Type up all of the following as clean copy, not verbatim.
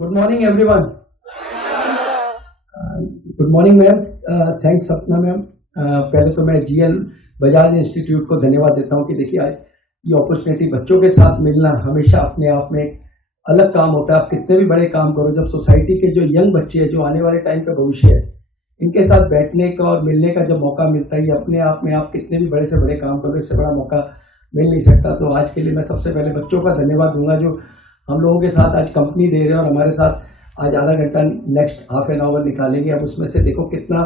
Good morning, everyone. Good morning ma'am, thanks सपना ma'am. पहले तो मैं जीएल बजाज इंस्टीट्यूट को धन्यवाद देता हूँ कि देखिए आज ये अपॉर्चुनिटी बच्चों के साथ मिलना हमेशा अपने आप में एक अलग काम होता है। आप कितने भी बड़े काम करो, जब सोसाइटी के जो यंग बच्चे हैं, जो आने वाले टाइम का भविष्य है, इनके साथ बैठने का और मिलने का जब मौका मिलता है, ये अपने आप में आप कितने भी बड़े से बड़े काम करो, इससे बड़ा मौका मिल नहीं सकता। तो आज के लिए मैं सबसे पहले बच्चों का धन्यवाद दूंगा जो हम लोगों के साथ आज कंपनी दे रहे हैं और हमारे साथ आज आधा घंटा नेक्स्ट हाफ एन आवर निकालेंगे। अब उसमें से देखो कितना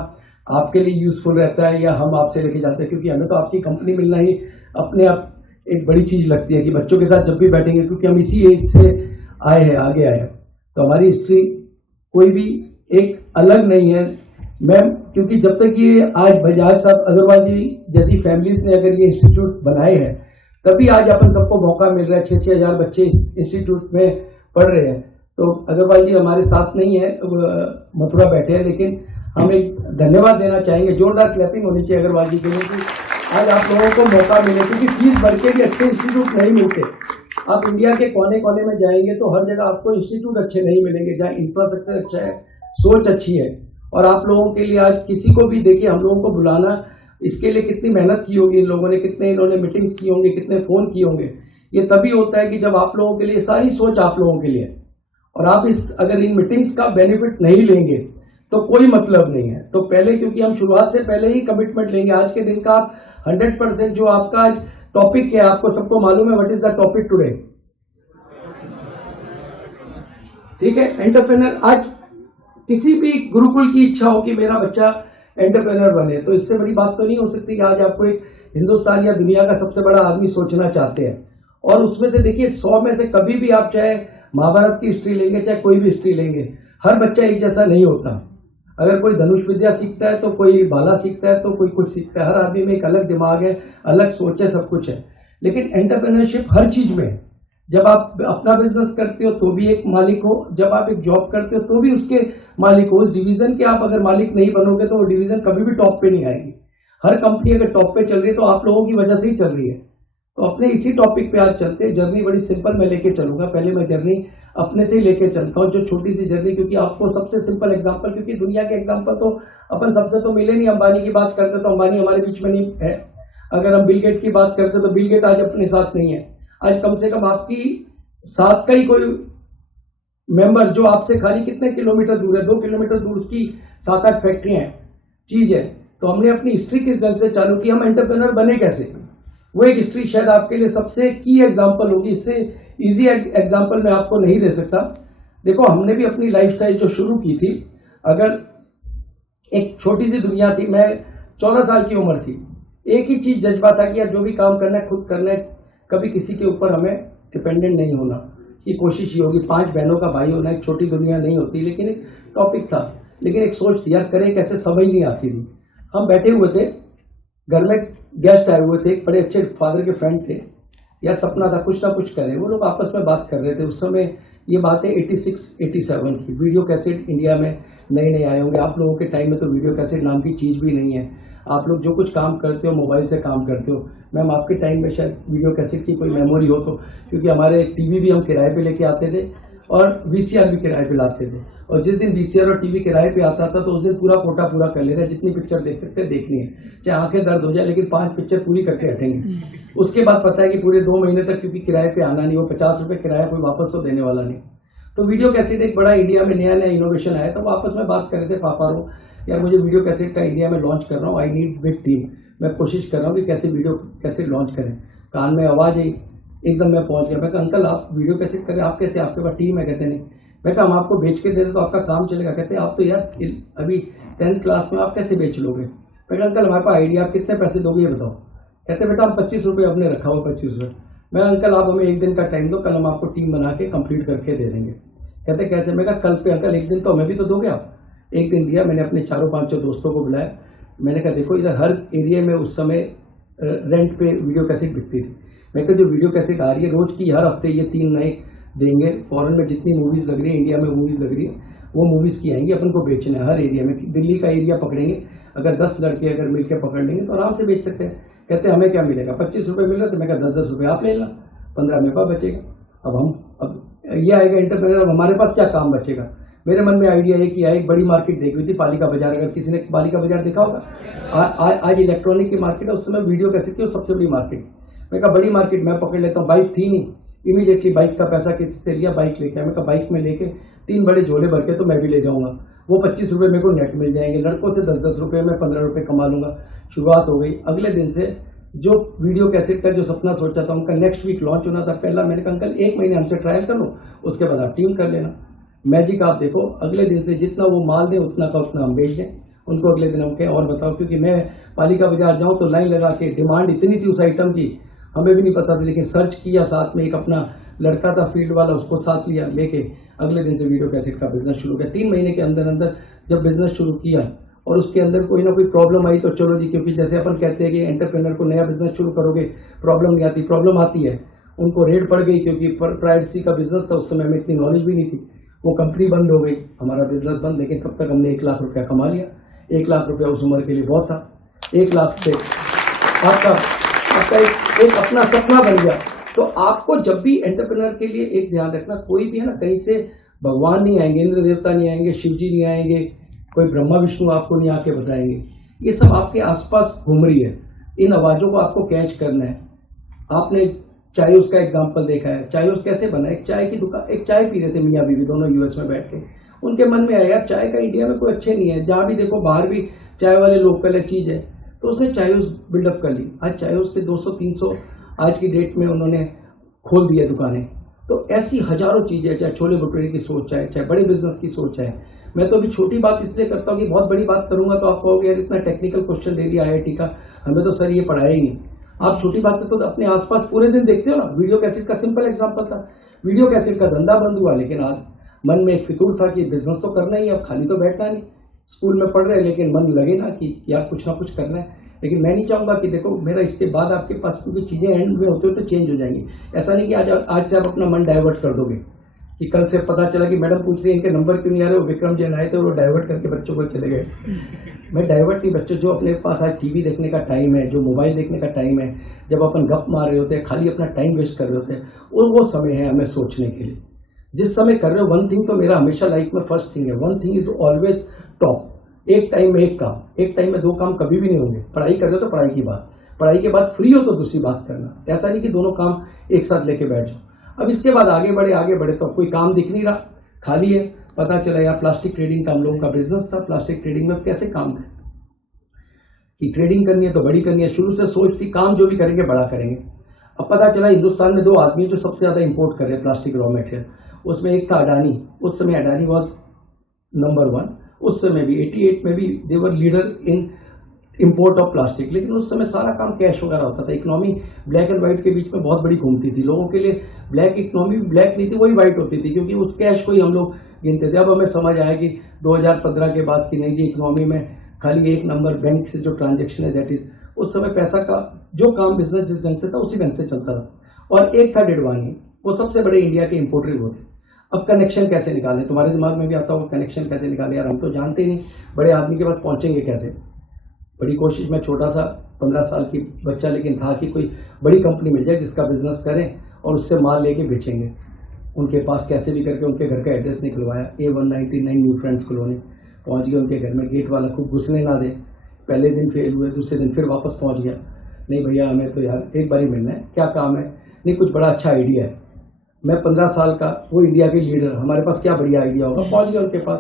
आपके लिए यूजफुल रहता है या हम आपसे लेके जाते हैं, क्योंकि हमें तो आपकी कंपनी मिलना ही अपने आप एक बड़ी चीज लगती है कि बच्चों के साथ जब भी बैठेंगे, क्योंकि हम इसी एज से आए हैं, आगे आए हैं, तो हमारी हिस्ट्री कोई भी एक अलग नहीं है मैम। क्योंकि जब तक ये आज बजाज साहब अग्रवाल जी जैसी फैमिलीज ने अगर ये इंस्टीट्यूट बनाए हैं, तभी आज अपन सबको मौका मिल रहा है। 6-6 हजार बच्चे इंस्टीट्यूट में पढ़ रहे हैं। तो अग्रवाल जी हमारे साथ नहीं है, मथुरा बैठे हैं, लेकिन हम एक धन्यवाद देना चाहेंगे, जोरदार क्लैपिंग होनी चाहिए अग्रवाल जी के लिए कि आज आप लोगों को मौका मिले, क्योंकि फीस भर के भी अच्छे इंस्टीट्यूट नहीं मिलते। आप इंडिया के कोने कोने में जाएंगे तो हर जगह आपको इंस्टीट्यूट अच्छे नहीं मिलेंगे जहाँ इंफ्रास्ट्रक्चर अच्छा है, सोच अच्छी है। और आप लोगों के लिए आज किसी को भी देखिए, हम लोगों को बुलाना, इसके लिए कितनी मेहनत की होगी इन लोगों ने, कितने इन्होंने मीटिंग्स की होंगी, कितने फोन किए होंगे। ये तभी होता है कि जब आप लोगों के लिए सारी सोच आप लोगों के लिए, और आप अगर इन मीटिंग्स का बेनिफिट नहीं लेंगे तो कोई मतलब नहीं है। तो पहले, क्योंकि हम शुरुआत से पहले ही कमिटमेंट लेंगे, आज के दिन का आप 100% जो आपका आज टॉपिक है, आपको सबको मालूम है what is the topic today, ठीक है, एंटरप्रेन्योर। आज किसी भी गुरुकुल की इच्छा हो कि मेरा बच्चा एंटरप्रेन्योर बने, तो इससे बड़ी बात तो नहीं हो सकती कि आज आपको एक हिंदुस्तान या दुनिया का सबसे बड़ा आदमी सोचना चाहते हैं। और उसमें से देखिए 100 में से कभी भी आप चाहे महाभारत की हिस्ट्री लेंगे, चाहे कोई भी हिस्ट्री लेंगे, हर बच्चा एक जैसा नहीं होता। अगर कोई धनुष विद्या सीखता है तो कोई भाला सीखता है तो कोई कुछ सीखता है। हर आदमी में एक अलग दिमाग है, अलग सोच है, सब कुछ है। लेकिन एंटरप्रेन्योरशिप हर चीज में है। जब आप अपना बिजनेस करते हो तो भी एक मालिक हो, जब आप एक जॉब करते हो तो भी उसके मालिक हो। उस डिवीजन के आप अगर मालिक नहीं बनोगे तो वो डिवीजन कभी भी टॉप पे नहीं आएगी। हर कंपनी अगर टॉप पे चल रही है तो आप लोगों की वजह से ही चल रही है। तो अपने इसी टॉपिक पे आज चलते हैं। जर्नी बड़ी सिंपल मैं लेके चलूंगा। पहले मैं जर्नी अपने से ही लेके चलता हूँ, जो छोटी सी जर्नी, क्योंकि आपको सबसे सिंपल एग्जांपल, क्योंकि दुनिया के एग्जांपल तो अपन सबसे तो मिले नहीं। अंबानी की बात करते तो अंबानी हमारे बीच में नहीं है। अगर हम बिल गेट की बात करते तो बिल गेट आज अपने साथ नहीं है। आज कम से कम आपकी साथ का ही कोई मेंबर जो आपसे खाली कितने किलोमीटर दूर है, 2 किलोमीटर दूर उसकी 7-8 फैक्ट्रियां हैं, चीज है। तो हमने अपनी हिस्ट्री किस ढंग से चालू की, हम एंटरप्रेन्योर बने कैसे, वो एक हिस्ट्री शायद आपके लिए सबसे की एग्जांपल होगी। इससे इजी एग्जांपल मैं आपको नहीं दे सकता। देखो, हमने भी अपनी लाइफस्टाइल जो शुरू की थी, अगर एक छोटी सी दुनिया थी, मैं 14 साल की उम्र थी, एक ही चीज जज्बा था कि यार जो भी काम करना है खुद करना है, कभी किसी के ऊपर हमें डिपेंडेंट नहीं होना की कोशिश ये होगी। 5 बहनों का भाई होना एक छोटी दुनिया नहीं होती, लेकिन एक टॉपिक था, लेकिन एक सोच थी, यार करें कैसे, समझ नहीं आती थी। हम बैठे हुए थे, घर में गेस्ट आए हुए थे, एक बड़े अच्छे फादर के फ्रेंड थे, यार सपना था कुछ ना कुछ करें। वो लोग आपस में बात कर रहे थे। उस समय ये बात है 86-87 की। वीडियो कैसेट इंडिया में नए नए आए होंगे। आप लोगों के टाइम में तो वीडियो कैसेट नाम की चीज भी नहीं है। आप लोग जो कुछ काम करते हो मोबाइल से काम करते हो। मैम आपके टाइम में शायद वीडियो कैसेट की कोई मेमोरी हो तो, क्योंकि हमारे टीवी भी हम किराए पे लेके आते थे और वीसीआर भी किराए पे लाते थे। और जिस दिन वीसीआर और टीवी किराए पे आता था तो उस दिन पूरा कोटा पूरा कर लेते, जितनी पिक्चर देख सकते हैं देखनी है, चाहे आंखें दर्द हो जाए, लेकिन 5 पिक्चर पूरी करके हटेंगे। उसके बाद पता है कि पूरे 2 महीने तक, क्योंकि किराए पे आना नहीं, वो 50 रुपये किराया कोई वापस तो देने वाला नहीं। तो वीडियो कैसेट एक बड़ा इंडिया में नया नया इनोवेशन आया, तो वो आपस में बात कर रहे थे, पापा रो यार मुझे वीडियो कैसेट का इंडिया में लॉन्च कर रहा हूँ, आई नीड बिग टीम। मैं कोशिश कर रहा हूँ कि कैसे वीडियो कैसेट लॉन्च करें। कान में आवाज आई, एकदम मैं पहुंच गया। मैं कहा अंकल आप वीडियो कैसेट करें, आप कैसे, आपके पास टीम है? कहते नहीं। मैं कहा हम आपको बेच के दे दें तो आपका काम चलेगा। कहते आप तो यार अभी 10th क्लास में, आप कैसे बेच लोगे? मैं कहा अंकल हमारे पास आइडिया, आप कितने पैसे दोगे ये बताओ। कहते बेटा हम 25 रुपये अपने रखा हुआ, 25 रुपये। मैं अंकल आप हमें 1 दिन का टाइम दो, कल हम आपको टीम बना के कंप्लीट करके दे देंगे। कहते कैसे? मैं कहा कल पे अंकल, 1 दिन तो हमें भी तो दोगे आप। 1 दिन दिया। मैंने अपने 4-5 दोस्तों को बुलाया। मैंने कहा देखो इधर हर एरिया में उस समय रेंट पे वीडियो कैसेट बिकती थी। मैं कहा जो वीडियो कैसेट आ रही है रोज की, हर हफ्ते ये 3 नए देंगे। फॉरेन में जितनी मूवीज लग रही है, इंडिया में मूवीज लग रही है, वो मूवीज की आएंगी, अपन को बेचना है हर एरिया में। दिल्ली का एरिया पकड़ेंगे, अगर 10 लड़के अगर मिलकर पकड़ लेंगे तो आराम से बेच सकते हैं। कहते हमें क्या मिलेगा, 25 रुपये मिल रहा। तो मैं कहा 10-10 रुपये आप ले ला, 15 मेरे पास बचेगा। अब ये आएगा एंटरप्रेन्योर, हमारे पास क्या काम बचेगा। मेरे मन में आइडिया है कि एक बड़ी मार्केट देखी हुई थी पालिका बाजार, अगर किसी ने पालिका बाजार देखा होगा, आज इलेक्ट्रॉनिक की मार्केट है, उस समय वीडियो कैसे थी, वो सबसे बड़ी मार्केट। मैं कहा बड़ी मार्केट मैं पकड़ लेता हूँ, बाइक थी नहीं, इमीडिएटली बाइक का पैसा किससे लिया, बाइक लेके आया। मैं कहा बाइक में लेके 3 बड़े झोले भर के तो मैं भी ले जाऊंगा, वो 25 रुपये मेरे को नेट मिल जाएंगे, लड़कों से 10-10 रुपये में 15 रुपये कमा लूंगा। शुरुआत हो गई। अगले दिन से जो वीडियो कैसेट का जो सपना सोचा था उनका नेक्स्ट वीक लॉन्च होना था। पहला मैंने कहा अंकल 1 महीने हमसे ट्रायल कर लो, उसके बाद आप टीम कर लेना। मैजिक आप देखो, अगले दिन से जितना वो माल दे उतना का उतना हम बेच दें उनको। अगले दिन हम कहें और बताओ, क्योंकि मैं पालिका बाजार जाऊं तो लाइन लगा के, डिमांड इतनी थी उस आइटम की, हमें भी नहीं पता था, लेकिन सर्च किया, साथ में एक अपना लड़का था फील्ड वाला, उसको साथ लिया, लेके अगले दिन से वीडियो कैसेट का बिजनेस शुरू किया। 3 महीने के अंदर अंदर जब बिजनेस शुरू किया और उसके अंदर कोई ना कोई प्रॉब्लम आई तो चलो जी, क्योंकि जैसे अपन कहते हैं कि एंटरप्रेन्योर को नया बिजनेस शुरू करोगे प्रॉब्लम नहीं आती, प्रॉब्लम आती है। उनको रेड पड़ गई, क्योंकि प्राइवेट सी का बिजनेस था, उस समय हमें इतनी नॉलेज भी नहीं थी। वो कंपनी बंद हो गई, हमारा बिजनेस बंद, लेकिन तब तक हमने 1 लाख रुपया कमा लिया। 1 लाख रुपया उस उम्र के लिए बहुत था। 1 लाख से आपका एक अपना सपना बन गया। तो आपको जब भी एंटरप्रेन्योर के लिए एक ध्यान रखना, कोई भी है ना, कहीं से भगवान नहीं आएंगे, इंद्र देवता नहीं आएंगे, शिव जी नहीं आएंगे, कोई ब्रह्मा विष्णु आपको नहीं आके बताएंगे। ये सब आपके आसपास घूम रही है, इन आवाजों को आपको कैच करना है। आपने चायोस का एग्जाम्पल देखा है, चायोस कैसे बना, एक चाय की दुकान, एक चाय पी रहे थे मियाँ बीवी दोनों यूएस में बैठ के, उनके मन में आया यार चाय का इंडिया में कोई अच्छे नहीं है, जहां भी देखो बाहर भी चाय वाले लोकल चीज है, तो उसने चायोस बिल्डअप कर ली। आज चायोस के 200-300 आज की डेट में उन्होंने खोल दिया दुकानें। तो ऐसी हजारों चीजें, चाहे छोले भटूरे की सोच है, चाहे बड़े बिजनेस की सोच है। मैं तो अभी छोटी बात इसलिए करता हूँ कि बहुत बड़ी बात करूंगा तो आप कहोगे यार इतना टेक्निकल क्वेश्चन दे दिया IIT का, हमें तो सर ये पढ़ाया ही नहीं। आप छोटी बातें तो अपने आसपास पूरे दिन देखते हो ना। वीडियो कैसेट का सिंपल एग्जांपल था, वीडियो कैसेट का धंधा बंद हुआ, लेकिन आज मन में एक फितूर था कि बिजनेस तो करना ही, अब खाली तो बैठना नहीं। स्कूल में पढ़ रहे हैं लेकिन मन लगे ना कि यार कुछ ना कुछ करना है। लेकिन मैं नहीं चाहूंगा कि देखो मेरा इसके बाद आपके पास, क्योंकि चीजें एंड में होते हो तो चेंज हो जाएंगी। ऐसा नहीं कि आज से आप अपना मन डाइवर्ट कर दोगे कि कल से पता चला कि मैडम पूछ रही है इनके नंबर क्यों नहीं आ रहे, वो विक्रम जैन आए थे वो डाइवर्ट करके बच्चों को चले गए। मैं डाइवर्ट नहीं, बच्चों जो अपने पास आज टीवी देखने का टाइम है, जो मोबाइल देखने का टाइम है, जब अपन गप मार रहे होते हैं, खाली अपना टाइम वेस्ट कर रहे होते हैं, और वो समय है हमें सोचने के लिए। जिस समय कर रहे हो वन थिंग, तो मेरा हमेशा लाइफ में फर्स्ट थिंग है, one thing is always top. एक टाइम में एक काम, एक टाइम में 2 काम कभी भी नहीं होंगे। पढ़ाई कर रहे हो तो पढ़ाई की बात, पढ़ाई के बाद फ्री हो तो दूसरी बात करना। ऐसा नहीं कि दोनों काम एक साथ लेके बैठ जाओ। अब इसके बाद आगे बढ़े तो कोई काम दिख नहीं रहा, खाली है। पता चला यार प्लास्टिक ट्रेडिंग का हम लोगों का बिजनेस था। प्लास्टिक ट्रेडिंग में कैसे काम है कि ट्रेडिंग करनी है तो बड़ी करनी है। शुरू से सोच थी काम जो भी करेंगे बड़ा करेंगे। अब पता चला हिंदुस्तान में 2 आदमी जो सबसे ज्यादा इंपोर्ट कर रहे हैं प्लास्टिक रॉ मटेरियल, उसमें एक था अडानी। उस समय अडानी वॉज नंबर 1। उस समय भी 88 में भी they were leader in import of plastic. लेकिन उस समय सारा काम कैश वगैरह होता था। इकोनॉमी ब्लैक एंड व्हाइट के बीच में बहुत बड़ी घूमती थी। लोगों के लिए ब्लैक इकोनॉमी ब्लैक नहीं थी, वही व्हाइट होती थी, क्योंकि उस कैश को ही हम लोग गिनते थे। अब हमें समझ आया कि 2015 के बाद की नई इकोनॉमी में खाली एक नंबर बैंक से जो ट्रांजेक्शन है दैट इज, उस समय पैसा का जो काम बिजनेस जिस ढंग से था उसी ढंग से चलता था। और एक था डिडवानी, वो सबसे बड़े इंडिया के इंपोर्टर वो थे। अब कनेक्शन कैसे निकालें, तुम्हारे दिमाग में भी आता होगा कनेक्शन कैसे निकालें, यार हम तो जानते ही नहीं, बड़े आदमी के पास पहुंचेंगे कैसे। बड़ी कोशिश में, छोटा सा 15 साल की बच्चा, लेकिन था कि कोई बड़ी कंपनी मिल जाए जिसका बिजनेस करें और उससे माल लेके बेचेंगे। उनके पास कैसे भी करके उनके घर का एड्रेस निकलवाया, A199 न्यू फ्रेंड्स कॉलोनी पहुंच गया उनके घर में। गेट वाला खूब घुसने ना दे, पहले दिन फेल हुए, दूसरे दिन फिर वापस पहुंच गया। नहीं भैया हमें तो यार एक बार ही मिलना है, क्या काम है, नहीं कुछ बड़ा अच्छा आइडिया है। मैं 15 साल का, वो इंडिया के लीडर, हमारे पास क्या बढ़िया आइडिया होगा। पहुंच गया उनके पास,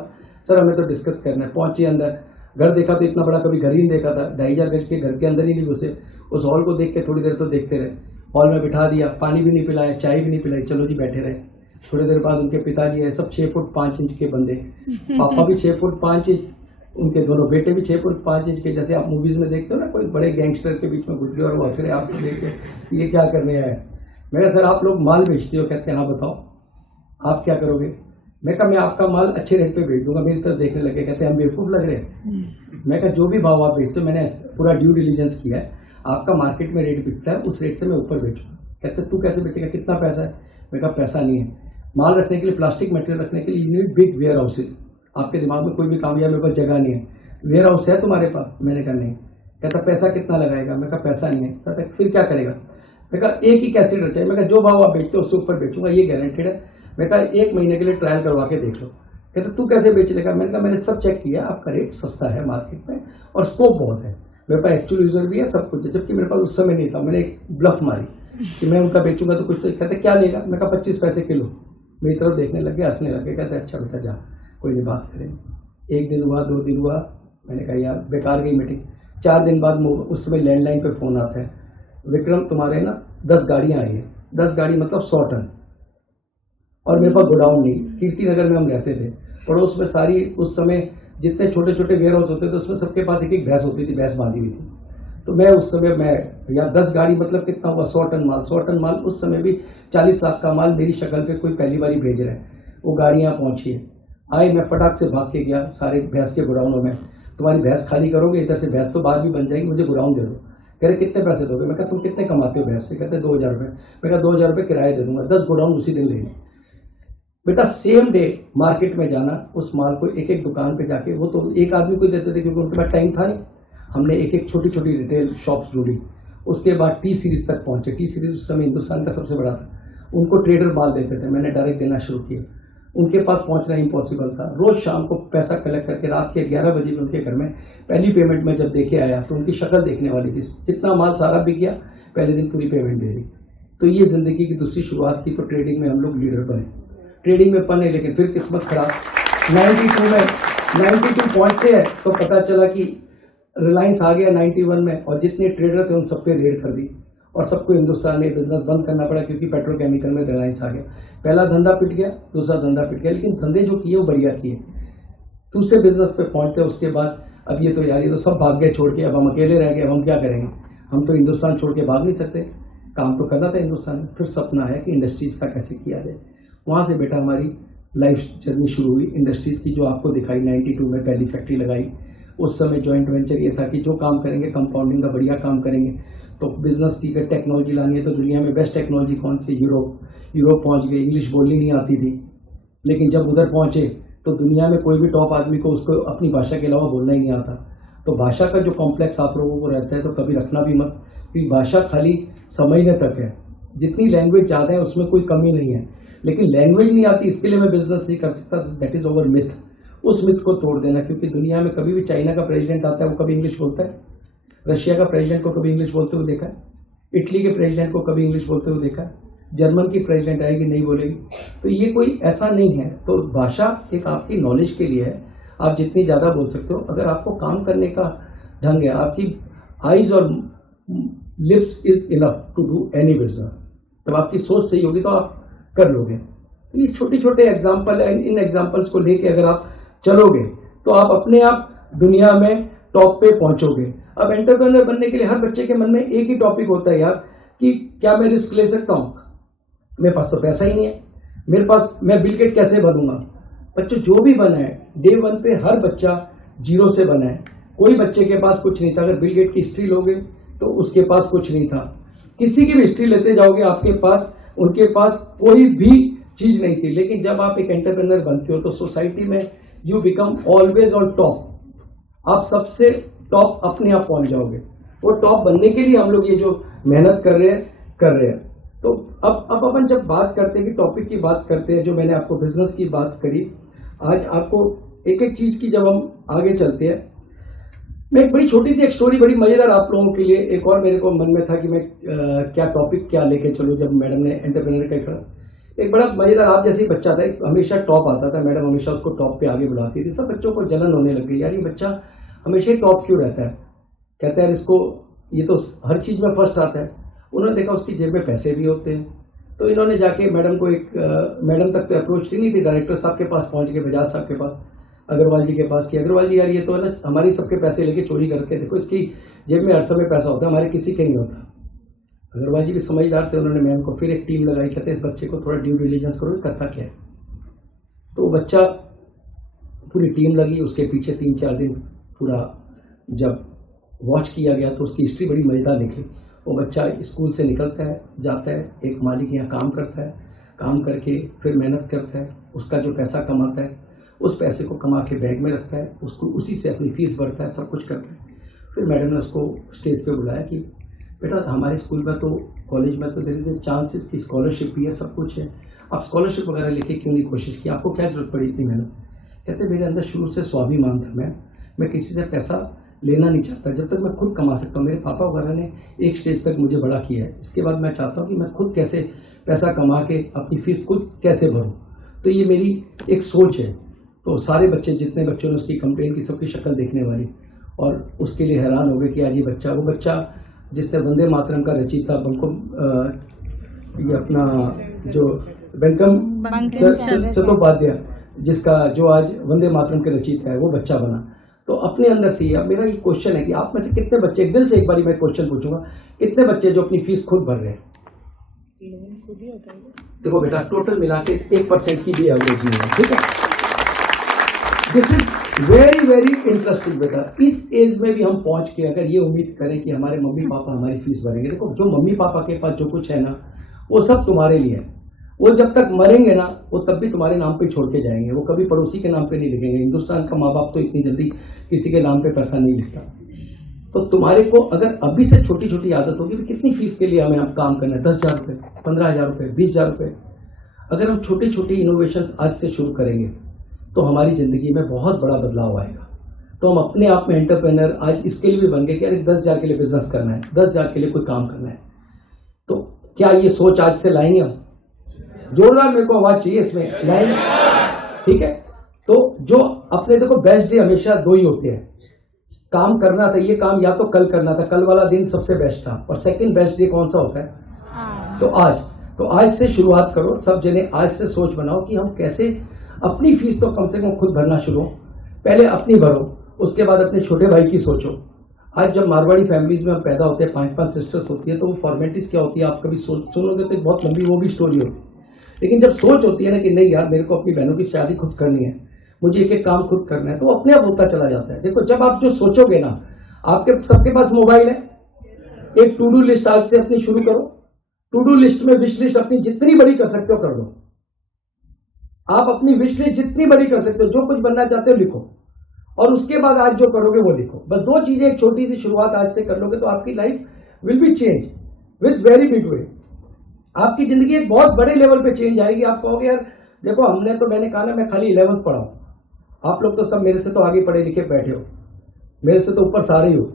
सर हमें तो डिस्कस करना है। पहुंचे अंदर, घर देखा तो इतना बड़ा कभी घर ही नहीं देखा था। 2500 गज के घर के अंदर ही नहीं घुसे। उस हॉल को देख के थोड़ी देर तो देखते रहे। हॉल में बिठा दिया, पानी भी नहीं पिलाया, चाय भी नहीं पिलाई, चलो जी बैठे रहे। थोड़ी देर बाद उनके पिताजी है, सब 6 फुट 5 इंच के बंदे, पापा भी 6 फुट 5 इंच, उनके दोनों बेटे भी 6 फुट 5 इंच के। जैसे आप मूवीज में देखते हो ना, कोई बड़े गैंगस्टर के बीच में घुस गए और वो हंस रहे आपको देख के, ये क्या करने आए। मैं कहा सर आप लोग माल बेचते हो, कहते हैं हाँ बताओ आप क्या करोगे। मैं कहा मैं आपका माल अच्छे रेट पे बेच दूंगा। मेरी तरफ देखने लगे, कहते हैं हम बेवकूफ लग रहे हैं। मैं कहा जो भी भाव आप बेचते हो, मैंने पूरा ड्यू डिलीजेंस किया है, आपका मार्केट में रेट बिकता है उस रेट से मैं ऊपर बेचूंगा। कहते तू कैसे बेचेगा, कितना पैसा है। मैं कहा पैसा नहीं है, माल रखने के लिए, प्लास्टिक मटेरियल रखने के लिए you need big warehouses. आपके दिमाग में कोई भी काम, या मेरे पास जगह नहीं है, वेयर हाउस है तुम्हारे पास। मैंने कहा नहीं। कहता पैसा कितना लगाएगा। मैं कहा पैसा नहीं है। कहता फिर क्या करेगा। मैं कहा एक ही कैसेट चाहिए। मैं कहा जो भाव आप बेचते हो उससे ऊपर बेचूंगा, ये गारंटेड है। मैं कहा 1 महीने के लिए ट्रायल करवा के देख लो। कहते तू कैसे बेच लेगा? मैंने कहा मैंने सब चेक किया, आपका रेट सस्ता है मार्केट में और स्कोप बहुत है, मेरे पास एक्चुअल यूजर भी है, सब कुछ है, जबकि मेरे पास उस समय नहीं था। मैंने एक ब्लफ मारी कि मैं उनका बेचूंगा तो कुछ, तो कहते क्या लेगा? मैं कहा 25 पैसे किलो। मेरी तरफ देखने लगे, हंसने लगे, कहते अच्छा बेटा जा, कोई नहीं, बात करेंगे। 1 दिन हुआ, 2 दिन हुआ, मैंने कहा यार बेकार गई मीटिंग। 4 दिन बाद उस समय लैंडलाइन पे फोन आता है, विक्रम तुम्हारे ना 10 गाड़ियां आई है। 10 गाड़ी मतलब 100 टन। और मेरे पास गोडाउन नहीं, कीर्ति नगर में हम रहते थे, पड़ोस में सारी उस समय जितने छोटे छोटे वेयर हाउस होते थे उसमें सबके पास एक एक भैंस होती थी, भैंस बांधी हुई थी। तो मैं उस समय मैं या 10 गाड़ी मतलब कितना हुआ, 100 टन माल। 100 टन माल उस समय भी 40 लाख का माल मेरी शक्ल पे कोई पहली बारी भेज रहा है। वो गाड़ियां पहुंची है, आए, मैं फटाक से भाग के गया सारे भैंस के गोडाउनों में। तुम्हारी भैंस खाली करोगे, इधर से भैंस तो बाद भी बन जाएगी, मुझे गोडाउन दे दो। कह रहे कितने पैसे दोगे? मैं कहा तुम कितने कमाते हो भैंस से? कहते 2000 रुपये। मैं कहा 2000 रुपये किराया दे दूंगा, 10 गोडाउन उसी दिन ले ली। बेटा सेम डे मार्केट में जाना, उस माल को एक एक दुकान पे जाके, वो तो एक आदमी को देते थे क्योंकि उनके पास टाइम था नहीं। हमने एक एक छोटी छोटी रिटेल शॉप्स जोड़ी, उसके बाद टी सीरीज तक पहुंचे। टी सीरीज उस समय हिंदुस्तान का सबसे बड़ा था, उनको ट्रेडर माल देते थे, मैंने डायरेक्ट देना शुरू किया। उनके पास पहुंचना इम्पॉसिबल था। रोज शाम को पैसा कलेक्ट करके रात के 11 बजे में उनके घर में पहली पेमेंट में जब देखे आया तो उनकी शक्ल देखने वाली थी, जितना माल सारा बिक गया पहले दिन पूरी पेमेंट दे दी। तो ये जिंदगी की दूसरी शुरुआत की। तो ट्रेडिंग में हम लोग लीडर बने, ट्रेडिंग में बने, लेकिन फिर किस्मत खराब। 92 पहुंचते हैं तो पता चला कि रिलायंस आ गया 91 में, और जितने ट्रेडर थे उन सब पे रेड कर दी और सबको हिंदुस्तान में बिजनेस बंद करना पड़ा क्योंकि पेट्रोकेमिकल में रिलायंस आ गया। पहला धंधा पिट गया, दूसरा धंधा पिट गया, लेकिन धंधे जो किए वो बढ़िया किए। दूसरे बिजनेस पे पहुंचते उसके बाद अब ये तो यार ये तो सब भाग गए छोड़ के, अब हम अकेले रह गए, अब हम क्या करेंगे? हम तो हिंदुस्तान छोड़ के भाग नहीं सकते, काम तो करना था हिंदुस्तान में। फिर सपना है कि इंडस्ट्रीज का कैसे किया जाए। वहाँ से बेटा हमारी लाइफ जर्नी शुरू हुई इंडस्ट्रीज की, जो आपको दिखाई। 92 में पहली फैक्ट्री लगाई। उस समय जॉइंट वेंचर ये था कि जो काम करेंगे कंपाउंडिंग का बढ़िया काम करेंगे। तो बिजनेस की अगर टेक्नोलॉजी लानी है तो दुनिया में बेस्ट टेक्नोलॉजी कौन सी? यूरोप पहुंच गए। इंग्लिश बोलनी नहीं आती थी, लेकिन जब उधर पहुंचे तो दुनिया में कोई भी टॉप आदमी को उसको अपनी भाषा के अलावा बोलना ही नहीं आता। तो भाषा का जो कॉम्प्लेक्स आप लोगों को रहता है तो कभी रखना भी मत, क्योंकि भाषा खाली समझने तक है। जितनी लैंग्वेज ज़्यादा है उसमें कोई कमी नहीं है, लेकिन लैंग्वेज नहीं आती इसके लिए मैं बिजनेस नहीं कर सकता। That is over myth. उस मिथ को तोड़ देना, क्योंकि दुनिया में कभी भी चाइना का प्रेसिडेंट आता है वो कभी इंग्लिश बोलता है? रशिया का प्रेसिडेंट को कभी इंग्लिश बोलते हुए देखा है? इटली के प्रेसिडेंट को कभी इंग्लिश बोलते हुए देखा है? जर्मन की प्रेसिडेंट आएगी नहीं बोलेगी। तो ये कोई ऐसा नहीं है। तो भाषा एक आपकी नॉलेज के लिए है, आप जितनी ज़्यादा बोल सकते हो। अगर आपको काम करने का ढंग है, आपकी आईज और lips is enough to do any business, तब आपकी सोच सही होगी तो आप कर लोगे। तो ये छोटे छोटे एग्जाम्पल है, इन एग्जाम्पल्स को लेके अगर आप चलोगे तो आप अपने आप दुनिया में टॉप पे पहुंचोगे। अब एंटरप्रेन्योर बनने के लिए हर बच्चे के मन में एक ही टॉपिक होता है यार, कि क्या मैं रिस्क ले सकता हूं? मेरे पास तो पैसा ही नहीं है, मेरे पास, मैं बिल गेट कैसे बनूंगा? बच्चों जो भी बना है डे 1 पे हर बच्चा जीरो से बना है। कोई बच्चे के पास कुछ नहीं था। अगर बिल गेट की हिस्ट्री लोगे तो उसके पास कुछ नहीं था। किसी की भी हिस्ट्री लेते जाओगे आपके पास, उनके पास कोई भी चीज नहीं थी। लेकिन जब आप एक एंटरप्रेन्योर बनते हो तो सोसाइटी में you become always on top. आप सबसे टॉप अपने आप पहुंच जाओगे। वो टॉप बनने के लिए हम लोग ये जो मेहनत कर रहे हैं। तो अब अपन जब बात करते हैं कि टॉपिक की बात करते हैं, जो मैंने आपको बिजनेस की बात करी, आज आपको एक एक चीज की जब हम आगे चलते हैं, मैं एक बड़ी छोटी सी एक स्टोरी, बड़ी मजेदार आप लोगों के लिए। एक और मेरे को मन में था कि मैं क्या टॉपिक क्या लेके चलूं। जब मैडम ने एंटरप्रेन्योर का एक बड़ा मजेदार, आप जैसे बच्चा था, हमेशा टॉप आता था, मैडम हमेशा उसको टॉप पे आगे बुलाती थी। सब बच्चों को जलन होने लग गई, यार ये बच्चा हमेशा टॉप क्यों रहता है? कहते हैं इसको, ये तो हर चीज में फर्स्ट आता है। उन्होंने देखा उसकी जेब में पैसे भी होते हैं, तो इन्होंने जाके मैडम को मैडम तक तो अप्रोच की नहीं थी, डायरेक्टर साहब के पास पहुंच गए, बजाज साहब के पास, अग्रवाल जी के पास कि अग्रवाल जी यार ये तो है ना हमारी सबके पैसे लेके चोरी करके, देखो इसकी जेब में हर समय पैसा होता है, हमारे किसी के नहीं होता। अग्रवाल जी भी समझदार थे, उन्होंने मैम को फिर एक टीम लगाई, कहते इस बच्चे को थोड़ा ड्यू डिलीजेंस करो, करता क्या है। तो बच्चा, पूरी टीम लगी उसके पीछे 3-4 दिन पूरा। जब वॉच किया गया तो उसकी हिस्ट्री बड़ी मजेदार निकली। वो बच्चा स्कूल से निकलता है, जाता है, एक मालिक यहाँ काम करता है, काम करके फिर मेहनत करता है, उसका जो पैसा कमाता है उस पैसे को कमा के बैग में रखता है, उसको उसी से अपनी फीस भरता है, सब कुछ करता है। फिर मैडम ने उसको स्टेज पे बुलाया कि बेटा हमारे स्कूल में तो, कॉलेज में तो देयर इज चांसेस की स्कॉलरशिप भी है, सब कुछ है, आप स्कॉलरशिप वगैरह लेके क्यों नहीं कोशिश की, आपको क्या जरूरत पड़ी इतनी मेहनत? कहते मेरे अंदर शुरू से स्वाभिमान था, मैं किसी से पैसा लेना नहीं चाहता, जब तक मैं खुद कमा सकता हूँ। मेरे पापा वगैरह ने एक स्टेज तक मुझे बड़ा किया है, इसके बाद मैं चाहता हूँ कि मैं खुद कैसे पैसा कमा के अपनी फीस खुद कैसे भरूँ। तो ये मेरी एक सोच है। तो सारे बच्चे, जितने बच्चों ने उसकी कंप्लेन की, सबकी शक्ल देखने वाली, और उसके लिए हैरान हो गए कि आज ये बच्चा, वो बच्चा जिसने वंदे मातरम का रचयिता ये अपना जो बंकिम चट्टोपाध्याय, जिसका जो आज वंदे मातरम के रचयिता है, वो बच्चा बना। तो अपने अंदर से ही अब मेरा ये क्वेश्चन है कि आप में से कितने बच्चे, एक दिल से एक बारी मैं क्वेश्चन पूछूंगा, कितने बच्चे जो अपनी फीस खुद भर रहे हैं? देखो बेटा, टोटल मिला के 1% की भी एवरेज नहीं है, ठीक है। This is very very interesting बेटा। इस एज में भी हम पहुंच के अगर ये उम्मीद करें कि हमारे मम्मी पापा हमारी फीस भरेंगे, देखो जो मम्मी पापा के पास जो कुछ है ना, वो सब तुम्हारे लिए है। वो जब तक मरेंगे ना, वो तब भी तुम्हारे नाम पे छोड़ के जाएंगे, वो कभी पड़ोसी के नाम पे नहीं लिखेंगे। हिंदुस्तान का माँ बाप तो इतनी जल्दी किसी के नाम पे पैसा नहीं लिखता। तो तुम्हारे को अगर अभी से छोटी छोटी आदत होगी, तो कितनी फीस के लिए हमें अब काम करना है? 10,000 रुपये, 15,000 रुपये, 20,000 रुपये। अगर हम छोटी छोटी इनोवेशन आज से शुरू करेंगे तो हमारी जिंदगी में बहुत बड़ा बदलाव आएगा। तो हम अपने आप में एंटरप्रेन्योर आज इसके लिए भी बन गए कि अरे 10,000 के लिए बिजनेस करना है, 10,000 के लिए कोई काम करना है। तो क्या ये सोच आज से लाएंगे हम? जोरदार मेरे को आवाज चाहिए इसमें, लाएंगे? ठीक है। तो जो अपने, देखो बेस्ट डे हमेशा दो ही होते हैं। काम करना था, ये काम या तो कल करना था, कल वाला दिन सबसे बेस्ट था, और सेकंड बेस्ट डे कौन सा होता है? तो आज। तो आज से शुरुआत करो, सब जने आज से सोच बनाओ कि हम कैसे अपनी फीस तो कम से कम खुद भरना शुरू, पहले अपनी भरो, उसके बाद अपने छोटे भाई की सोचो। आज जब मारवाड़ी फैमिलीज में हम पैदा होते हैं, 5-5 सिस्टर्स होती है, तो वो फॉर्मेलिटीज क्या होती है आप कभी सुनोगे तो बहुत लंबी वो भी स्टोरी होती है। लेकिन जब सोच होती है ना कि नहीं यार, मेरे को अपनी बहनों की शादी खुद करनी है, मुझे एक एक काम खुद करना है, तो अपने आप होता चला जाता है। देखो जब आप जो सोचोगे ना, आपके सबके पास मोबाइल है, एक टू डू लिस्ट आज से अपनी शुरू करो। टू डू लिस्ट में विश लिस्ट अपनी जितनी बड़ी कर सकते हो कर दो। आप अपनी विश लिस्ट जितनी बड़ी कर सकते हो, जो कुछ बनना चाहते हो लिखो, और उसके बाद आज जो करोगे वो लिखो। बस दो चीजें, एक छोटी सी शुरुआत आज से कर लोगे तो आपकी life will be change with very big way. आपकी जिंदगी एक बहुत बड़े लेवल पे चेंज आएगी। आप कहोगे यार देखो, हमने तो, मैंने कहा ना, मैं खाली 11th पढ़ा हूं, आप लोग तो सब मेरे से तो आगे पढ़े लिखे बैठे हो, मेरे से तो ऊपर सारे ही हो।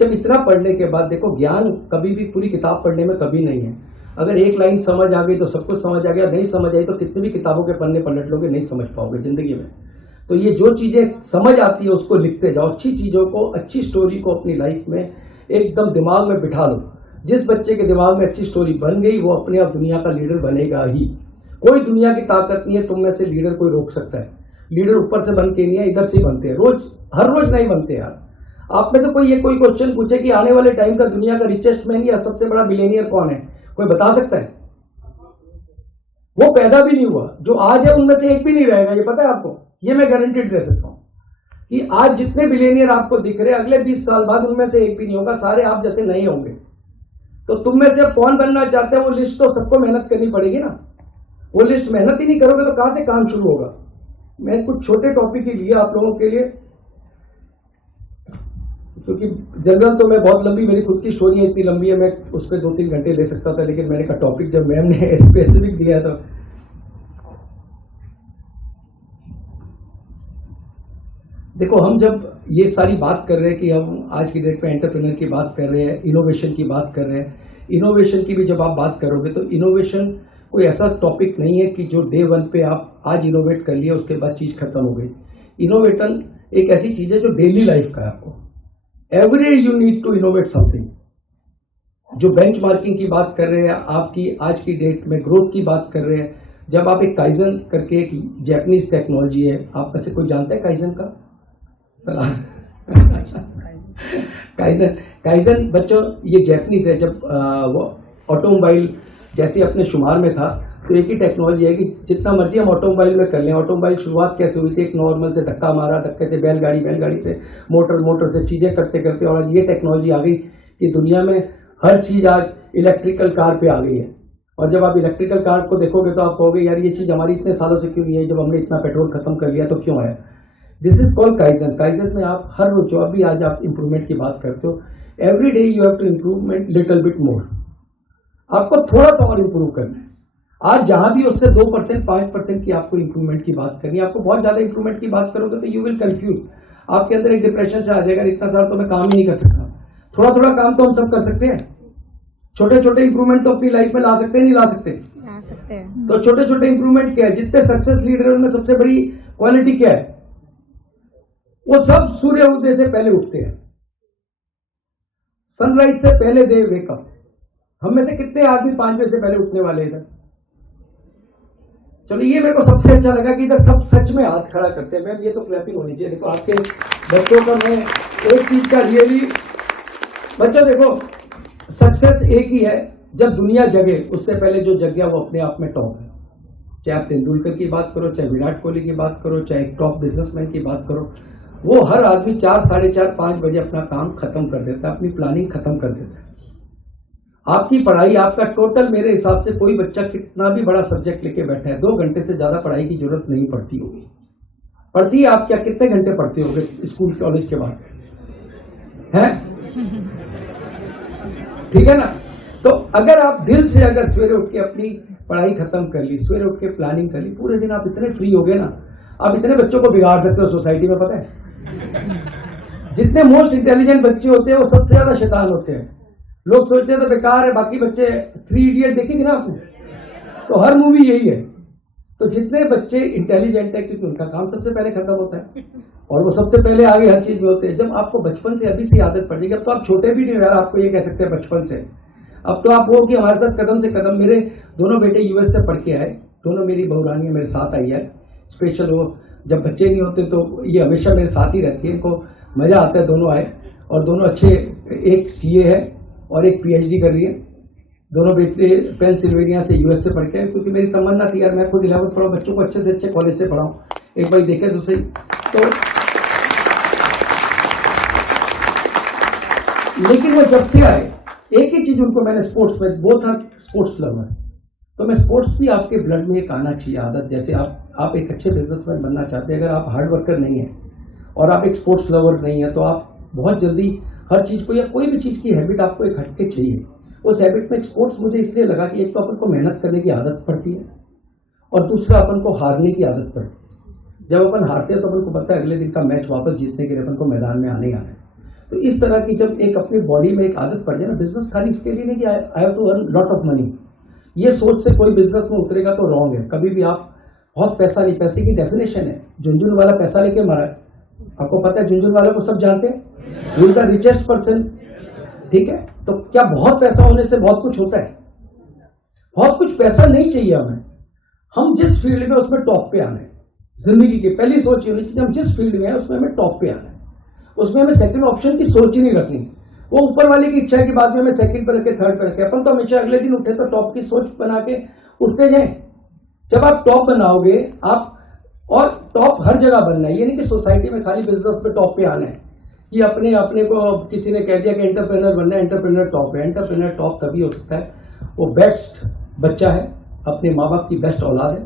जब इतना पढ़ने के बाद देखो, ज्ञान कभी भी पूरी किताब पढ़ने में कभी नहीं है। अगर एक लाइन समझ आ गई तो सब कुछ समझ आ गया, नहीं समझ आई तो कितने भी किताबों के पन्ने पलट लोगे, नहीं समझ पाओगे जिंदगी में। तो ये जो चीजें समझ आती है उसको लिखते जाओ, अच्छी चीजों को, अच्छी स्टोरी को अपनी लाइफ में एकदम दिमाग में बिठा लो। जिस बच्चे के दिमाग में अच्छी स्टोरी बन गई, वो अपने आप दुनिया का लीडर बनेगा ही। कोई दुनिया की ताकत नहीं है तुम में से लीडर कोई रोक सकता है। लीडर ऊपर से बन के नहीं है, इधर से बनते हैं, रोज हर रोज नहीं बनते यार। आप में से कोई क्वेश्चन पूछे कि आने वाले टाइम का दुनिया का रिचेस्ट मैन या सबसे बड़ा बिलियनियर कौन है, कोई बता सकता है? वो पैदा भी नहीं हुआ, जो आज है उनमें से एक भी नहीं रहेगा, ये पता है आपको। ये मैं गारंटी दे सकता हूं कि आज जितने बिलियनियर आपको दिख रहे हैं, अगले 20 साल बाद उनमें से एक भी नहीं होगा, सारे आप जैसे नहीं होंगे। तो तुम में से अब कौन बनना चाहते हैं, वो लिस्ट तो सबको मेहनत करनी पड़ेगी ना। वो लिस्ट मेहनत ही नहीं करोगे तो कहां से काम शुरू होगा। मैं कुछ छोटे टॉपिक ही लिया आप लोगों के लिए, क्योंकि जनरल तो मैं बहुत लंबी, मेरी खुद की स्टोरी है इतनी लंबी है, मैं उस पर 2-3 घंटे ले सकता था, लेकिन मैंने कहा टॉपिक जब मैम ने स्पेसिफिक दिया तो। देखो हम जब ये सारी बात कर रहे हैं कि हम आज की डेट पे एंटरप्रेन्योर की बात कर रहे हैं, इनोवेशन की बात कर रहे हैं, इनोवेशन की भी जब आप बात करोगे तो इनोवेशन कोई ऐसा टॉपिक नहीं है कि जो डे 1 पे आप आज इनोवेट कर लिया उसके बाद चीज खत्म हो गई। इनोवेशन एक ऐसी चीज है जो डेली लाइफ का है। आपको every day you need to innovate something. जो बेंचमार्किंग की बात कर रहे हैं, आपकी आज की डेट में ग्रोथ की बात कर रहे हैं, जब आप एक काइजन करके एक जैपनीज टेक्नोलॉजी है, आप में से कोई जानता है काइजन का? काइजन बच्चों ये जैपनीज है। जब वो ऑटोमोबाइल जैसे अपने शुमार में था, तो एक ही टेक्नोलॉजी है कि जितना मर्जी हम ऑटोमोबाइल में कर लें। ऑटोमोबाइल शुरुआत कैसे हुई थी, एक नॉर्मल से धक्का मारा, धक्के से बैलगाड़ी, बैलगाड़ी से मोटर से चीजें करते करते, और आज ये टेक्नोलॉजी आ गई कि दुनिया में हर चीज आज इलेक्ट्रिकल कार पे आ गई है। और जब आप इलेक्ट्रिकल कार को देखोगे तो आप कहोगे यार ये चीज हमारी इतने सालों से क्यों नहीं है, जब हमने इतना पेट्रोल खत्म कर लिया तो क्यों है। This is called kaizen. Kaizen में आप हर रोज, जो अभी आज आप इंप्रूवमेंट की बात करते हो, every day you have to improvement little bit more. आपको थोड़ा सा और इंप्रूव करना है। आज जहां भी उससे 2% 5% की आपको इंप्रूवमेंट की बात करनी है, आपको बहुत ज्यादा इंप्रूवमेंट की बात करोगे तो यू विल कंफ्यूज, आपके अंदर एक डिप्रेशन से आ जाएगा, इतना साल तो मैं काम ही नहीं कर सकता। थोड़ा थोड़ा काम तो हम सब कर सकते हैं, छोटे छोटे इंप्रूवमेंट तो अपनी लाइफ में ला सकते हैं, नहीं ला सकते? ला सकते हैं। तो छोटे छोटे इंप्रूवमेंट क्या है? जितने सक्सेस लीडर है उनमें सबसे बड़ी क्वालिटी क्या है? वो सब सूर्य उदय से पहले उठते हैं, सनराइज से पहले दे वेकअप। हम में से कितने आदमी 5 बजे से पहले उठने वाले इधर? चलो ये मेरे को सबसे अच्छा लगा कि इधर सब सच में हाथ खड़ा करते हैं। मैम ये तो क्लैपिंग होनी चाहिए। देखो आपके बच्चों का मैं एक चीज का रियली, बच्चों देखो सक्सेस एक ही है, जब दुनिया जगे उससे पहले जो जग गया वो अपने आप में टॉप है। चाहे आप तेंदुलकर की बात करो, चाहे विराट कोहली की बात करो, चाहे टॉप बिजनेसमैन की बात करो, वो हर आदमी 4, साढ़े 4, 5 बजे अपना काम खत्म कर देता है, अपनी प्लानिंग खत्म कर देता है। आपकी पढ़ाई, आपका टोटल मेरे हिसाब से कोई बच्चा कितना भी बड़ा सब्जेक्ट लेके बैठा है, 2 घंटे से ज्यादा पढ़ाई की जरूरत नहीं पड़ती होगी। पढ़ती है आप क्या, कितने घंटे पढ़ते होगे स्कूल कॉलेज के बाद? हैं? ठीक है ना? तो अगर आप दिल से अगर सवेरे उठ के अपनी पढ़ाई खत्म कर ली, सवेरे उठ के प्लानिंग कर ली, पूरे दिन आप इतने फ्री हो गए ना, आप इतने बच्चों को बिगाड़ सकते हो सोसाइटी में, पता है? जितने मोस्ट इंटेलिजेंट बच्चे होते हैं वो सबसे ज्यादा शैतान होते हैं। लोग सोचते हैं तो बेकार है, बाकी बच्चे 3 इडियट देखेंगे ना आपने, तो हर मूवी यही है। तो जितने बच्चे इंटेलिजेंट है, क्योंकि उनका काम सबसे पहले खत्म होता है और वो सबसे पहले आगे हर चीज में होते हैं। जब आपको बचपन से अभी से आदत पड़ जाएगी, अब तो आप छोटे भी नहीं हो यार, आपको ये कह सकते हैं बचपन से, अब तो आप वो कि हमारे साथ कदम से कदम। मेरे दोनों बेटे यूएस से पढ़ के आए, दोनों मेरी बहुरानियां मेरे साथ आई है। स्पेशल वो जब बच्चे नहीं होते तो ये हमेशा मेरे साथ ही रहती है, इनको मजा आता है। दोनों आए और दोनों अच्छे, एक सीए है और एक पीएचडी कर रही है। दोनों बेटे पेंसिल्वेनिया से यूएस से पढ़ के आए, क्योंकि मेरी तमन्ना थी यार मैं खुद 11th पढ़ाऊं, बच्चों को अच्छे से अच्छे कॉलेज से पढ़ाऊं, एक बार देखे तो सही। तो लेकिन वो जब से आए, एक ही चीज उनको मैंने स्पोर्ट्स में, वो था स्पोर्ट्स लवर। तो मैं स्पोर्ट्स भी आपके ब्लड में एक आना चाहिए आदत। जैसे आप एक अच्छे बिजनेसमैन बनना चाहते हैं, अगर आप हार्ड वर्कर नहीं है और आप एक स्पोर्ट्स लवर नहीं है, तो आप बहुत जल्दी हर चीज को, या कोई भी चीज की हैबिट आपको एक हटके चाहिए। उस हैबिट में स्पोर्ट्स मुझे इसलिए लगा कि एक तो अपन को मेहनत करने की आदत पड़ती है और दूसरा अपन को हारने की आदत पड़ती है। जब अपन हारते हैं तो अपन को पता है अगले दिन का मैच वापस जीतने के लिए अपन को मैदान में आने ही आना है। तो इस तरह की जब एक अपनी बॉडी में एक आदत पड़ जाए ना, बिजनेस खाली इसके लिए नहीं कि I have to earn lot of money, ये सोच से कोई बिजनेस में उतरेगा तो रॉन्ग है। कभी भी आप बहुत पैसा नहीं, पैसे की डेफिनेशन है, झुंझुन वाला पैसा लेके मरा है, आपको पता है, झुंझुन वाले को सब जानते हैं, he is the richest person. ठीक है, तो क्या बहुत पैसा होने से बहुत कुछ होता है? बहुत कुछ पैसा नहीं चाहिए हमें, हम जिस फील्ड में उसमें टॉप पे आना है। जिंदगी की पहली सोच ये होनी चाहिए, हम जिस फील्ड में है उसमें हमें टॉप पे आना है, उसमें हमें सेकंड ऑप्शन की सोच ही नहीं रखनी। वो ऊपर वाले की इच्छा के बाद में हमें सेकंड पे रखे, थर्ड पे रखे। अपन तो हमेशा अगले दिन उठे तो टॉप की सोच बना के उठते जाए। जब आप टॉप बनाओगे आप, और टॉप हर जगह बनना है, ये नहीं कि सोसाइटी में खाली बिजनेस में टॉप पे आना है कि अपने को किसी ने कह दिया कि एंटरप्रेन्योर बनना है, एंटरप्रेन्योर टॉप है। एंटरप्रेन्योर टॉप तभी हो सकता है वो बेस्ट बच्चा है, अपने माँ बाप की बेस्ट औलाद है,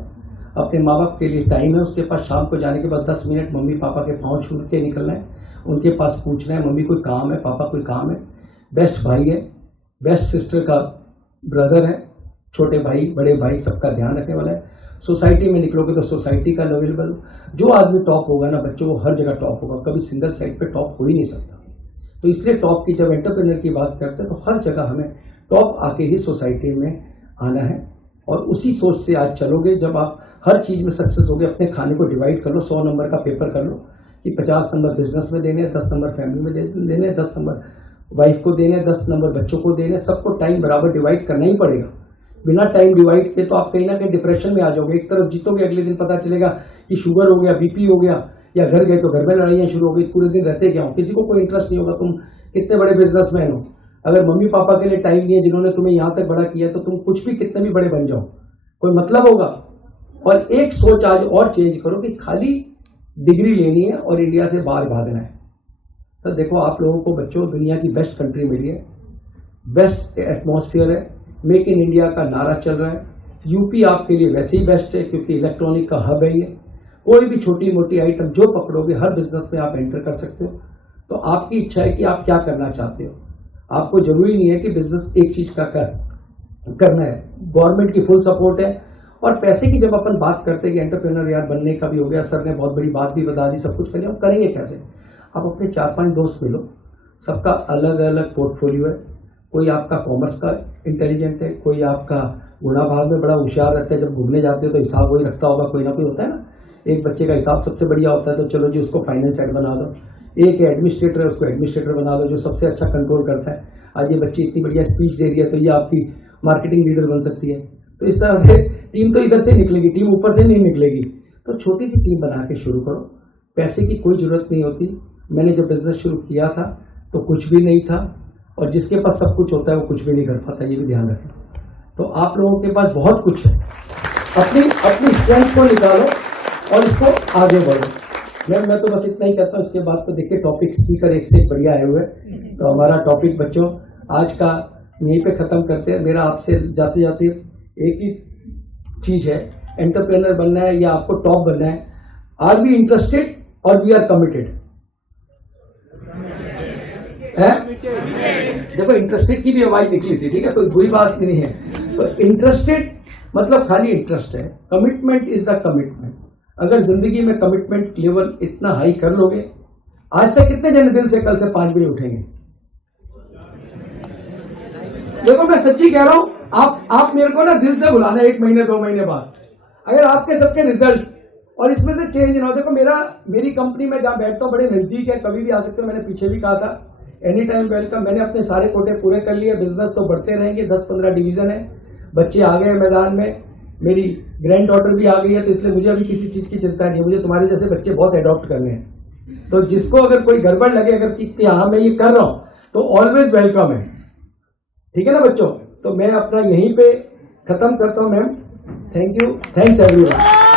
अपने माँ बाप के लिए टाइम है उसके पास, शाम को जाने के बाद 10 मिनट मम्मी पापा के पाँव छू के निकलना है, उनके पास पूछना है मम्मी कोई काम है, पापा कोई काम है, बेस्ट भाई है, बेस्ट सिस्टर का ब्रदर है, छोटे भाई बड़े भाई सबका ध्यान रखने वाला है। सोसाइटी में निकलोगे तो सोसाइटी का लेवल, जो आदमी टॉप होगा ना बच्चों, वो हर जगह टॉप होगा, कभी सिंगल साइड पे टॉप हो ही नहीं सकता। तो इसलिए टॉप की जब एंटरप्रेन्योर की बात करते हैं तो हर जगह हमें टॉप आके ही सोसाइटी में आना है, और उसी सोच से आज चलोगे। जब आप हर चीज में सक्सेस होगे, अपने खाने को डिवाइड कर लो, 100 नंबर का पेपर कर लो कि 50 नंबर बिजनेस में देने, 10 नंबर फैमिली में देने, 10 नंबर वाइफ को देने, 10 नंबर बच्चों को देने, सबको टाइम बराबर डिवाइड करना ही पड़ेगा। बिना टाइम डिवाइड के तो आप कहीं ना कहीं डिप्रेशन में आ जाओगे। एक तरफ जीतोगे, अगले दिन पता चलेगा कि शुगर हो गया, बीपी हो गया, या घर गए तो घर में लड़ाइयां शुरू हो गई, पूरे दिन रहते क्या हो, किसी को कोई इंटरेस्ट नहीं होगा। तुम कितने बड़े बिजनेसमैन हो, अगर मम्मी पापा के लिए टाइम नहीं है जिन्होंने तुम्हें यहाँ तक बड़ा किया, तो तुम कुछ भी कितने भी बड़े बन जाओ, कोई मतलब होगा। और एक सोच आज और चेंज करो कि खाली डिग्री लेनी है और इंडिया से बाहर भागना है। तो देखो आप लोगों को बच्चों, दुनिया की बेस्ट कंट्री मिली है, बेस्ट एटमॉस्फेयर है, मेक इन इंडिया का नारा चल रहा है। यूपी आपके लिए वैसे ही बेस्ट है क्योंकि इलेक्ट्रॉनिक का हब है ये। कोई भी छोटी मोटी आइटम जो पकड़ोगे हर बिजनेस में आप एंटर कर सकते हो। तो आपकी इच्छा है कि आप क्या करना चाहते हो। आपको जरूरी नहीं है कि बिजनेस एक चीज का करना है। गवर्नमेंट की फुल सपोर्ट है, और पैसे की जब अपन बात करते हैं कि एंटरप्रेन्योर यार बनने का भी हो गया, सर ने बहुत बड़ी बात भी बता दी, सब कुछ करेंगे, हम करेंगे कैसे? आप अपने 4-5 दोस्त मिलो, सबका अलग अलग पोर्टफोलियो है। कोई आपका कॉमर्स का इंटेलिजेंट है, कोई आपका गुणा भाग में बड़ा होशियार रहता है, जब घूमने जाते हो तो हिसाब वही रखता होगा, कोई ना कोई होता है ना। एक बच्चे का हिसाब सबसे बढ़िया होता है, तो चलो जी उसको फाइनेंस हेड बना दो। एक एडमिनिस्ट्रेटर है, उसको एडमिनिस्ट्रेटर बना दो, जो सबसे अच्छा कंट्रोल करता है। आज ये बच्ची इतनी बढ़िया स्पीच दे रही है, तो ये आपकी मार्केटिंग लीडर बन सकती है। तो इस तरह से टीम तो इधर से निकलेगी, टीम ऊपर से नहीं निकलेगी। तो छोटी सी टीम बना के शुरू करो, पैसे की कोई जरूरत नहीं होती। मैंने जब बिजनेस शुरू किया था तो कुछ भी नहीं था, और जिसके पास सब कुछ होता है वो कुछ भी नहीं कर पाता, ये भी ध्यान रखें। तो आप लोगों के पास बहुत कुछ है, अपनी स्ट्रेंथ को निकालो और इसको आगे बढ़ो। मैं तो बस इतना ही कहता हूँ। इसके बाद तो देखिए टॉपिक स्पीकर एक से एक बढ़िया आए हुए। तो हमारा टॉपिक बच्चों आज का यहीं पे खत्म करते हैं। मेरा आपसे जाते जाते एक ही चीज है, एंटरप्रेन्योर बनना है या आपको टॉप बनना है। आर वी इंटरेस्टेड और वी आर कमिटेड? देखो इंटरेस्टेड की भी आवाज निकली थी, ठीक है, कोई बुरी बात नहीं है। तो इंटरेस्टेड मतलब खाली इंटरेस्ट है, कमिटमेंट इज द कमिटमेंट। अगर जिंदगी में कमिटमेंट लेवल इतना हाई कर लोगे, आज से कितने जन दिल से कल से 5 बजे उठेंगे? देखो मैं सच्ची कह रहा हूं, आप मेरे को ना दिल से बुलाना 1 महीने 2 महीने बाद, अगर आपके सबके रिजल्ट और इसमें से चेंज ना हो। देखो मेरी कंपनी में जहां बैठता हूं बड़े नजदीक है, कभी भी आ सकते हो। मैंने पीछे भी कहा था एनी टाइम वेलकम। मैंने अपने सारे कोटे पूरे कर लिए, बिजनेस तो बढ़ते रहेंगे। 10-15 डिवीजन है, बच्चे आ गए मैदान में, मेरी ग्रैंड डॉटर भी आ गई है, तो इसलिए मुझे अभी किसी चीज की चिंता नहीं है। मुझे तुम्हारे जैसे बच्चे बहुत अडॉप्ट करने हैं। तो जिसको अगर कोई गड़बड़ लगे अगर कि हाँ मैं ये कर रहा हूं, तो ऑलवेज वेलकम है, ठीक है ना बच्चों? तो मैं अपना यहीं पे खत्म करता हूं ma'am. Thank you, thanks everyone.